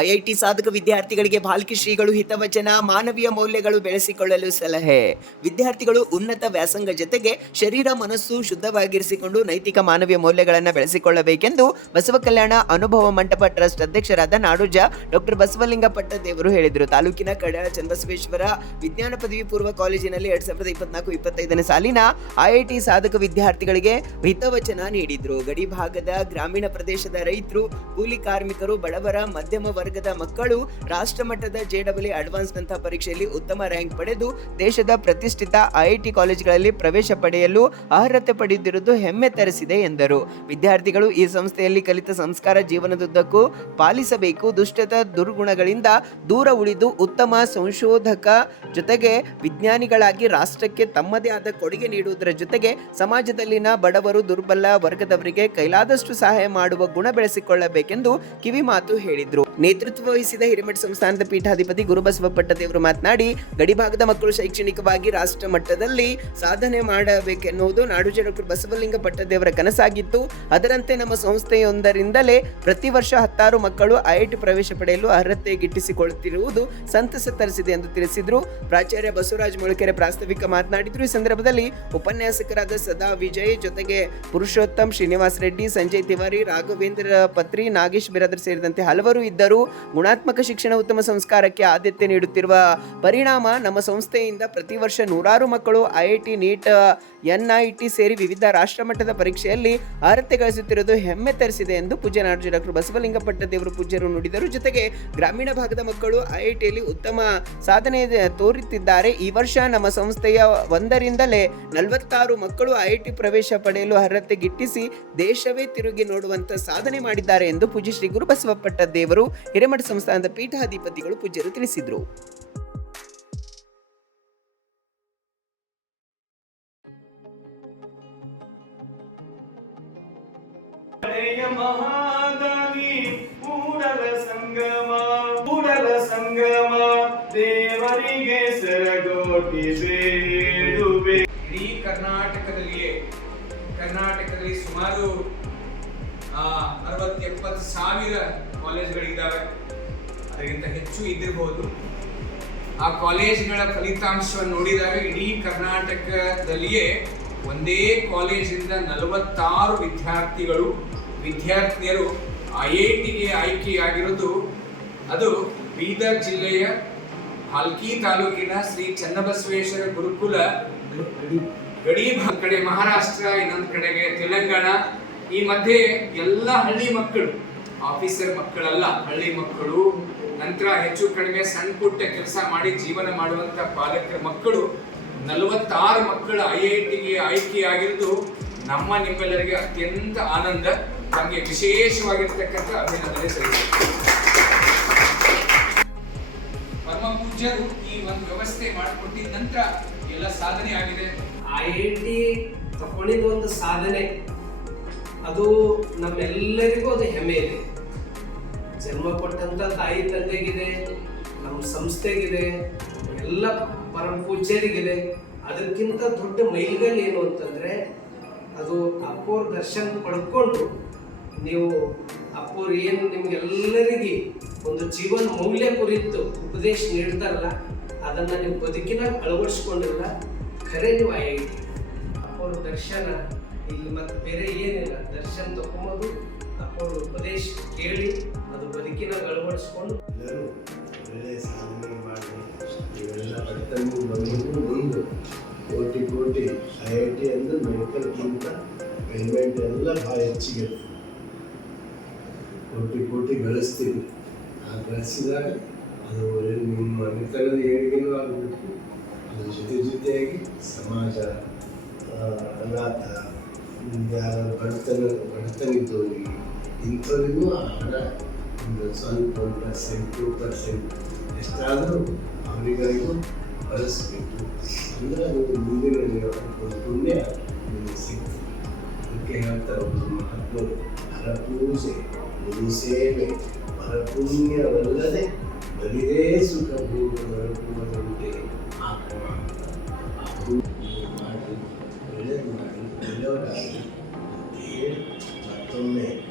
IIT ಸಾಧಕ ವಿದ್ಯಾರ್ಥಿಗಳಿಗೆ ಭಾಲ್ಕಿ ಶ್ರೀಗಳು ಹಿತವಚನ, ಮಾನವೀಯ ಮೌಲ್ಯಗಳು ಬೆಳೆಸಿಕೊಳ್ಳಲು ಸಲಹೆ. ವಿದ್ಯಾರ್ಥಿಗಳು ಉನ್ನತ ವ್ಯಾಸಂಗ ಜೊತೆಗೆ ಶರೀರ ಮನಸ್ಸು ಶುದ್ಧವಾಗಿರಿಸಿಕೊಂಡು ನೈತಿಕ ಮಾನವೀಯ ಮೌಲ್ಯಗಳನ್ನು ಬೆಳೆಸಿಕೊಳ್ಳಬೇಕೆಂದು ಬಸವ ಕಲ್ಯಾಣ ಅನುಭವ ಮಂಟಪ ಟ್ರಸ್ಟ್ ಅಧ್ಯಕ್ಷರಾದ ನಾಡೋಜ ಡಾಕ್ಟರ್ ಬಸವಲಿಂಗ ಪಟ್ಟದೇವರು ಹೇಳಿದರು. ತಾಲೂಕಿನ ಕಡಲ ಚನ್ನಬಸವೇಶ್ವರ ವಿಜ್ಞಾನ ಪದವಿ ಪೂರ್ವ ಕಾಲೇಜಿನಲ್ಲಿ ಎರಡ್ ಸಾವಿರದ ಇಪ್ಪತ್ನಾಲ್ಕು ಇಪ್ಪತ್ತೈದನೇ ಸಾಲಿನ ಐಐಟಿ ಸಾಧಕ ವಿದ್ಯಾರ್ಥಿಗಳಿಗೆ ಹಿತವಚನ ನೀಡಿದ್ರು. ಗಡಿ ಭಾಗದ ಗ್ರಾಮೀಣ ಪ್ರದೇಶದ ರೈತರು, ಕೂಲಿ ಕಾರ್ಮಿಕರು, ಬಡವರ, ಮಧ್ಯಮ ವರ್ಗದ ಮಕ್ಕಳು ರಾಷ್ಟ್ರಮಟ್ಟದ ಜೆಡಬ್ಲ್ಯೂ ಅಡ್ವಾನ್ಸ್ ನಂತಹ ಪರೀಕ್ಷೆಯಲ್ಲಿ ಉತ್ತಮ ರ್ಯಾಂಕ್ ಪಡೆದು ದೇಶದ ಪ್ರತಿಷ್ಠಿತ ಐಐಟಿ ಕಾಲೇಜುಗಳಲ್ಲಿ ಪ್ರವೇಶ ಪಡೆಯಲು ಅರ್ಹತೆ ಪಡೆದಿರುವುದು ಹೆಮ್ಮೆ ತರಿಸಿದೆ ಎಂದರು. ವಿದ್ಯಾರ್ಥಿಗಳು ಈ ಸಂಸ್ಥೆಯಲ್ಲಿ ಕಲಿತ ಸಂಸ್ಕಾರ ಜೀವನದುದ್ದಕ್ಕೂ ಪಾಲಿಸಬೇಕು. ದುಷ್ಟತ ದುರ್ಗುಣಗಳಿಂದ ದೂರ ಉಳಿದು ಉತ್ತಮ ಸಂಶೋಧಕ ಜೊತೆಗೆ ವಿಜ್ಞಾನಿಗಳಾಗಿ ರಾಷ್ಟ್ರಕ್ಕೆ ತಮ್ಮದೇ ಆದ ಕೊಡುಗೆ ನೀಡುವುದರ ಜೊತೆಗೆ ಸಮಾಜದಲ್ಲಿನ ಬಡವರು, ದುರ್ಬಲ ವರ್ಗದವರಿಗೆ ಕೈಲಾದಷ್ಟು ಸಹಾಯ ಮಾಡುವ ಗುಣ ಬೆಳೆಸಿಕೊಳ್ಳಬೇಕೆಂದು ಕಿವಿಮಾತು ಹೇಳಿದರು ಹೇಳಿದ್ರು. ನೇತೃತ್ವ ವಹಿಸಿದ ಹಿರೇಮಠ ಸಂಸ್ಥಾನದ ಪೀಠಾಧಿಪತಿ ಗುರುಬಸವ ಪಟ್ಟದೇವರು ಮಾತನಾಡಿ ಗಡಿಭಾಗದ ಮಕ್ಕಳು ಶೈಕ್ಷಣಿಕವಾಗಿ ರಾಷ್ಟ್ರ ಮಟ್ಟದಲ್ಲಿ ಸಾಧನೆ ಮಾಡಬೇಕೆನ್ನುವುದು ನಾಡುಜ ಡಾಕ್ಟರ್ ಬಸವಲಿಂಗ ಪಟ್ಟದೇವರ ಕನಸಾಗಿತ್ತು. ಅದರಂತೆ ನಮ್ಮ ಸಂಸ್ಥೆಯೊಂದರಿಂದಲೇ ಪ್ರತಿ ವರ್ಷ ಹತ್ತಾರು ಮಕ್ಕಳು ಐಐಟಿ ಪ್ರವೇಶ ಪಡೆಯಲು ಅರ್ಹತೆ ಗಿಟ್ಟಿಸಿಕೊಳ್ಳುತ್ತಿರುವುದು ಸಂತಸ ತರಿಸಿದೆ ಎಂದು ತಿಳಿಸಿದರು. ಪ್ರಾಚಾರ್ಯ ಬಸವರಾಜ್ ಮೊಳಕೆರೆ ಪ್ರಾಸ್ತಾವಿಕ ಮಾತನಾಡಿದ್ರು. ಈ ಸಂದರ್ಭದಲ್ಲಿ ಉಪನ್ಯಾಸಕರಾದ ಸದಾ ವಿಜಯ್, ಜೊತೆಗೆ ಪುರುಷೋತ್ತಮ್ ಶ್ರೀನಿವಾಸ್ ರೆಡ್ಡಿ, ಸಂಜಯ್ ತಿವಾರಿ, ರಾಘವೇಂದ್ರ ಪತ್ರಿ, ನಾಗೇಶ್ ಬಿರಾದರ್ ಸೇರಿದಂತೆ ಹಲವರು ಇದ್ದರು. ಗುಣಾತ್ಮಕ ಶಿಕ್ಷಣ ಉತ್ತಮ ಸಂಸ್ಕಾರಕ್ಕೆ ಆದ್ಯತೆ ನೀಡುತ್ತಿರುವ ಪರಿಣಾಮ ನಮ್ಮ ಸಂಸ್ಥೆಯಿಂದ ಪ್ರತಿ ವರ್ಷ ನೂರಾರು ಮಕ್ಕಳು ಐಐಟಿ ನೀಟ್ ಎನ್ಐಟಿ ಸೇರಿ ವಿವಿಧ ರಾಷ್ಟ್ರಮಟ್ಟದ ಪರೀಕ್ಷೆಯಲ್ಲಿ ಅರ್ಹತೆ ಗಳಿಸುತ್ತಿರುವುದು ಹೆಮ್ಮೆ ತರಿಸಿದೆ ಎಂದು ಪೂಜ್ಯ ನಾಡೋಜ ಡಾಕ್ಟರ್ ಬಸವಲಿಂಗಪಟ್ಟದೇವರು ಪೂಜ್ಯರು ನುಡಿದರು. ಜೊತೆಗೆ ಗ್ರಾಮೀಣ ಭಾಗದ ಮಕ್ಕಳು ಐಐಟಿಯಲ್ಲಿ ಉತ್ತಮ ಸಾಧನೆ ತೋರುತ್ತಿದ್ದಾರೆ. ಈ ವರ್ಷ ನಮ್ಮ ಸಂಸ್ಥೆಯ ಒಂದರಿಂದಲೇ ನಲವತ್ತಾರು ಮಕ್ಕಳು ಐಐಟಿ ಪ್ರವೇಶ ಪಡೆಯಲು ಅರ್ಹತೆ ಗಿಟ್ಟಿಸಿ ದೇಶವೇ ತಿರುಗಿ ನೋಡುವಂತ ಸಾಧನೆ ಮಾಡಿದ್ದಾರೆ ಎಂದು ಪೂಜ್ಯ ಶ್ರೀ ಗುರು ಬಸವಪಟ್ಟ ದೇವರು ಹಿರೇಮಠ ಸಂಸ್ಥಾನದ ಪೀಠಾಧಿಪತಿಗಳು ಪೂಜ್ಯರು ತಿಳಿಸಿದರು. ದೇವರಿಗೆ ಇಡೀ ಕರ್ನಾಟಕದಲ್ಲಿಯೇ ಕರ್ನಾಟಕದಲ್ಲಿ ಸುಮಾರು ಅರವತ್ತು ಎಪ್ಪತ್ತು ಸಾವಿರ ಕಾಲೇಜ್ಗಳಿದ್ದಾವೆ. ಅದಕ್ಕಿಂತ ಹೆಚ್ಚು ಇದ್ದಿರಬಹುದು ಆ ಕಾಲೇಜ್ಗಳ ಫಲಿತಾಂಶವನ್ನು ನೋಡಿದಾಗ ಇಡೀ ಕರ್ನಾಟಕದಲ್ಲಿಯೇ ಒಂದೇ ಕಾಲೇಜಿಂದ ನಲವತ್ತಾರು ವಿದ್ಯಾರ್ಥಿಗಳು, ವಿದ್ಯಾರ್ಥಿನಿಯರು ಐ ಐ ಟಿಗೆ ಆಯ್ಕೆಯಾಗಿರೋದು. ಅದು ಬೀದರ್ ಜಿಲ್ಲೆಯ ಹಾಲ್ಕಿ ತಾಲೂಕಿನ ಶ್ರೀ ಚನ್ನಬಸವೇಶ್ವರ ಗುರುಕುಲ. ಗಡಿ ಕಡೆ ಮಹಾರಾಷ್ಟ್ರ, ಇನ್ನೊಂದು ಕಡೆಗೆ ತೆಲಂಗಾಣ ಈ ಮಧ್ಯೆ ಎಲ್ಲ ಹಳ್ಳಿ ಮಕ್ಕಳು ಆಫೀಸರ್ ಮಕ್ಕಳಲ್ಲ, ಹಳ್ಳಿ ಮಕ್ಕಳು, ನಂತರ ಹೆಚ್ಚು ಕಡಿಮೆ ಸಣ್ಣ ಪುಟ್ಟ ಕೆಲಸ ಮಾಡಿ ಜೀವನ ಮಾಡುವಂತ ಪಾಲಕರ ಮಕ್ಕಳು, ನಲವತ್ತಾರು ಮಕ್ಕಳ ಐ ಐ ಟಿಗೆ ಆಗಿರುವುದು ನಮ್ಮ ನಿಮ್ಮೆಲ್ಲರಿಗೆ ಅತ್ಯಂತ ಆನಂದ, ನಮಗೆ ವಿಶೇಷವಾಗಿರ್ತಕ್ಕಂಥ ಅಭಿನಂದನೆ ಸಲ್ಲಿಸುತ್ತೆ ಪರಮ ಪೂಜ್ಯರು ಈ ಒಂದು ವ್ಯವಸ್ಥೆ ಮಾಡಿಕೊಟ್ಟಿದ ನಂತರ ಎಲ್ಲ ಸಾಧನೆ ಆಗಿದೆ. ಐ ಐ ಟಿ ತಗೊಂಡಿದ್ದು ಒಂದು ಸಾಧನೆ. ಅದು ನಮ್ಮೆಲ್ಲರಿಗೂ ಅದು ಹೆಮ್ಮೆ ಇದೆ. ಜನ್ಮ ಕೊಟ್ಟಂತ ತಾಯಿ ತಂದೆಗಿದೆ, ನಮ್ಮ ಸಂಸ್ಥೆಗಿದೆ, ಎಲ್ಲ ಪರಮ ಪೂಜ್ಯರಿಗಿದೆ. ಅದಕ್ಕಿಂತ ದೊಡ್ಡ ಮೈಲ್ಗಲ್ ಏನು ಅಂತಂದ್ರೆ, ಅದು ಅಪ್ಪೋರ್ ದರ್ಶನ ಪಡ್ಕೊಂಡು ನೀವು ಅಪ್ಪೋರ್ ಏನು ನಿಮ್ಗೆಲ್ಲರಿಗೆ ಒಂದು ಜೀವನ ಮೌಲ್ಯ ಕುರಿತು ಉಪದೇಶ ನೀಡ್ತಾರಲ್ಲ, ಅದನ್ನ ನೀವು ಬದುಕಿನ ಅಳವಡಿಸ್ಕೊಂಡಿಲ್ಲ ಖರೆ ನೀವು ಐ ಅಪ್ಪೋರ್ ದರ್ಶನ ಇಲ್ಲಿ ಮತ್ತೆ ಬೇರೆ ಏನಿಲ್ಲ. ದರ್ಶನ್ ತಗೊಂಬೋದು ತಕೊಂಡು ಉಪದೇಶ ಕೇಳಿ, ಅದು ಬದುಕಿನ ಅಳವಡಿಸ್ಕೊಂಡು. ಮಾಡಿ ಇವೆಲ್ಲ ಬಡತನ ಬಂದು ಕೋಟಿ ಕೋಟಿ ಐ ಐ ಟಿ ಅಂದ್ರೆ ಮೆಡಿಕಲ್ಗಿಂತ ಪೇಮೆಂಟ್ ಎಲ್ಲ ಭಾಳ ಹೆಚ್ಚಿಗೆ. ಕೋಟಿ ಕೋಟಿ ಗಳಿಸ್ತೀವಿ. ಆ ಗಳಿಸಿದಾಗ ಅದು ನಿಮ್ಮ ಮನೆತನದ ಏಳಿಗೆನೂ ಆಗಬೇಕು ಅದ್ರ ಜೊತೆ ಜೊತೆಯಾಗಿ ಸಮಾಜ ಅನಾಥ ಬಡತನ ಬಡತನ ಇದ್ದವರಿಗೆ ಇಂಥವ್ರಿಗೂ ಹಣ ಒಂದು ಸ್ವಲ್ಪ ಒನ್ ಪರ್ಸೆಂಟ್ ಟೂ ಪರ್ಸೆಂಟ್ ಎಷ್ಟಾದರೂ ಅವರಿಗಳಿಗೂ ಬಳಸಬೇಕು. ಅಂದರೆ ಅದು ಮುಂದಿನ ಒಂದು ಪುಣ್ಯ ಸಿಗ್ತದೆ. ಅದಕ್ಕೆ ಹೇಳ್ತಾರೆ ಒಂದು ಮಹಾತ್ಮರು, ಹರಪೂಜೆ, ಗುರು ಸೇವೆ, ಪರಪುಣ್ಯವಲ್ಲದೆ জন্যে